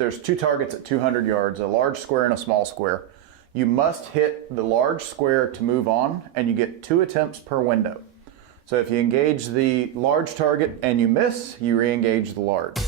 there's two targets at 200 yards, a large square and a small square. You must hit the large square to move on, and you get 2 attempts per window. So if you engage the large target and you miss, you re-engage the large.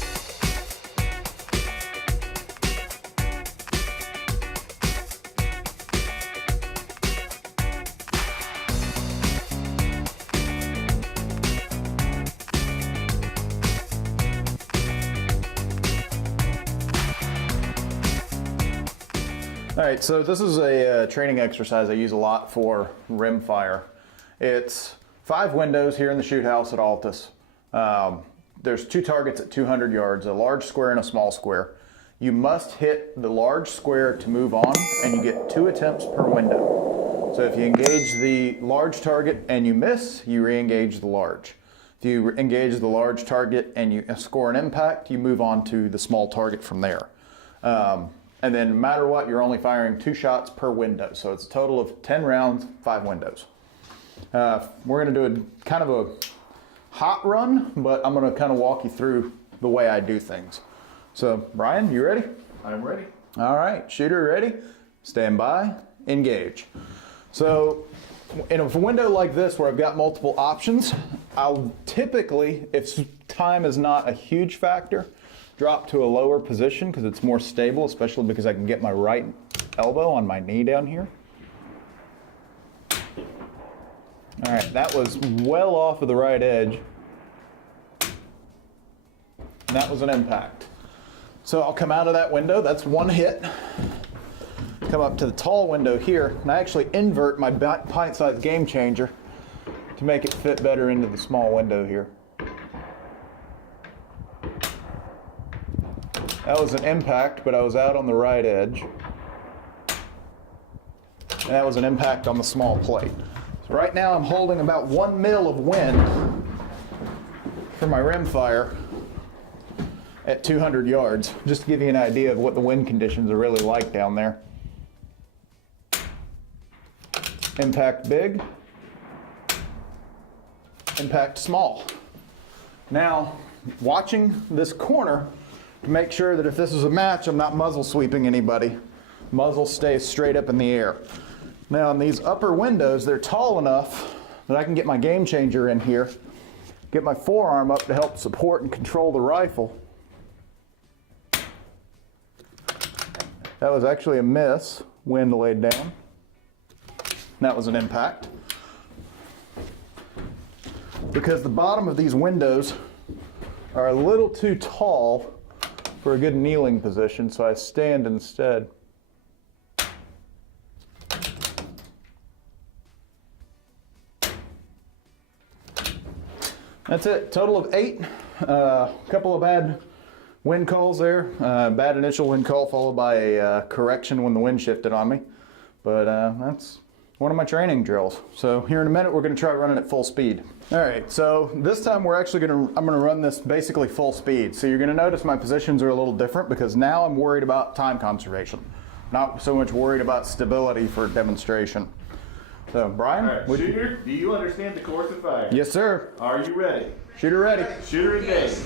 All right, so this is a training exercise I use a lot for rim fire. It's 5 windows here in the shoot house at Altus. There's 2 targets at 200 yards, a large square and a small square. You must hit the large square to move on, and you get 2 attempts per window. So if you engage the large target and you miss, you re-engage the large. If you engage the large target and you score an impact, you move on to the small target from there. And then no matter what, you're only firing 2 shots per window. So it's a total of 10 rounds, 5 windows. We're gonna do a kind of a hot run, but I'm gonna kind of walk you through the way I do things. So Brian, you ready? I'm ready. All right, shooter ready? Stand by, engage. So in a window like this where I've got multiple options, I'll typically, if time is not a huge factor, drop to a lower position because it's more stable, especially because I can get my right elbow on my knee down here. All right, that was well off of the right edge. And that was an impact. So I'll come out of that window, that's 1 hit. Come up to the tall window here, and I actually invert my pint-sized game changer to make it fit better into the small window here. That was an impact, but I was out on the right edge. And that was an impact on the small plate. So right now I'm holding about 1 mil of wind for my rim fire at 200 yards, just to give you an idea of what the wind conditions are really like down there. Impact big, impact small. Now, watching this corner, to make sure that if this is a match, I'm not muzzle sweeping anybody. Muzzle stays straight up in the air. Now in these upper windows, they're tall enough that I can get my game changer in here, get my forearm up to help support and control the rifle. That was actually a miss, wind laid down. That was an impact. Because the bottom of these windows are a little too tall for a good kneeling position, so I stand instead. That's it, total of 8. A couple of bad wind calls there. Bad initial wind call followed by a correction when the wind shifted on me. But that's one of my training drills. So here in a minute, we're gonna try running at full speed. All right, so this time I'm gonna run this basically full speed. So you're gonna notice my positions are a little different because now I'm worried about time conservation. Not so much worried about stability for demonstration. So Brian? All right, shooter, do you understand the course of fire? Yes, sir. Are you ready? Shooter ready. Shooter engaged.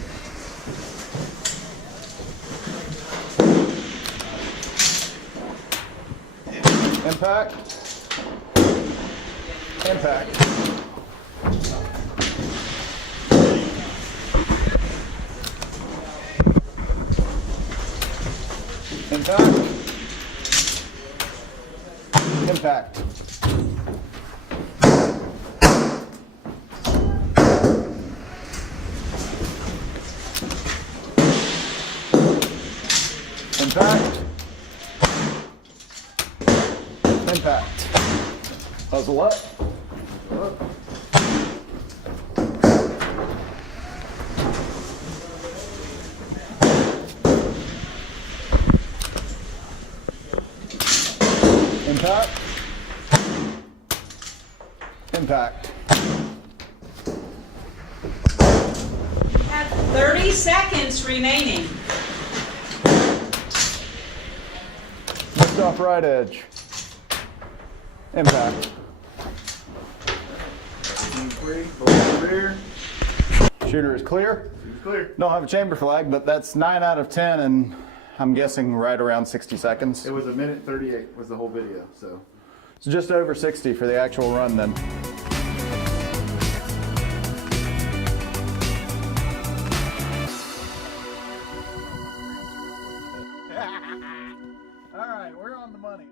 Impact. Impact. Impact. Impact. Impact. Impact. Muzzle up. Impact. Impact. You have 30 seconds remaining. Lift off right edge. Impact. Clear. Shooter is clear. Shooter's clear. Don't have a chamber flag, but that's 9 out of 10, and I'm guessing right around 60 seconds. It was 1:38 was the whole video, so. It's just over 60 for the actual run then. All right, we're on the money.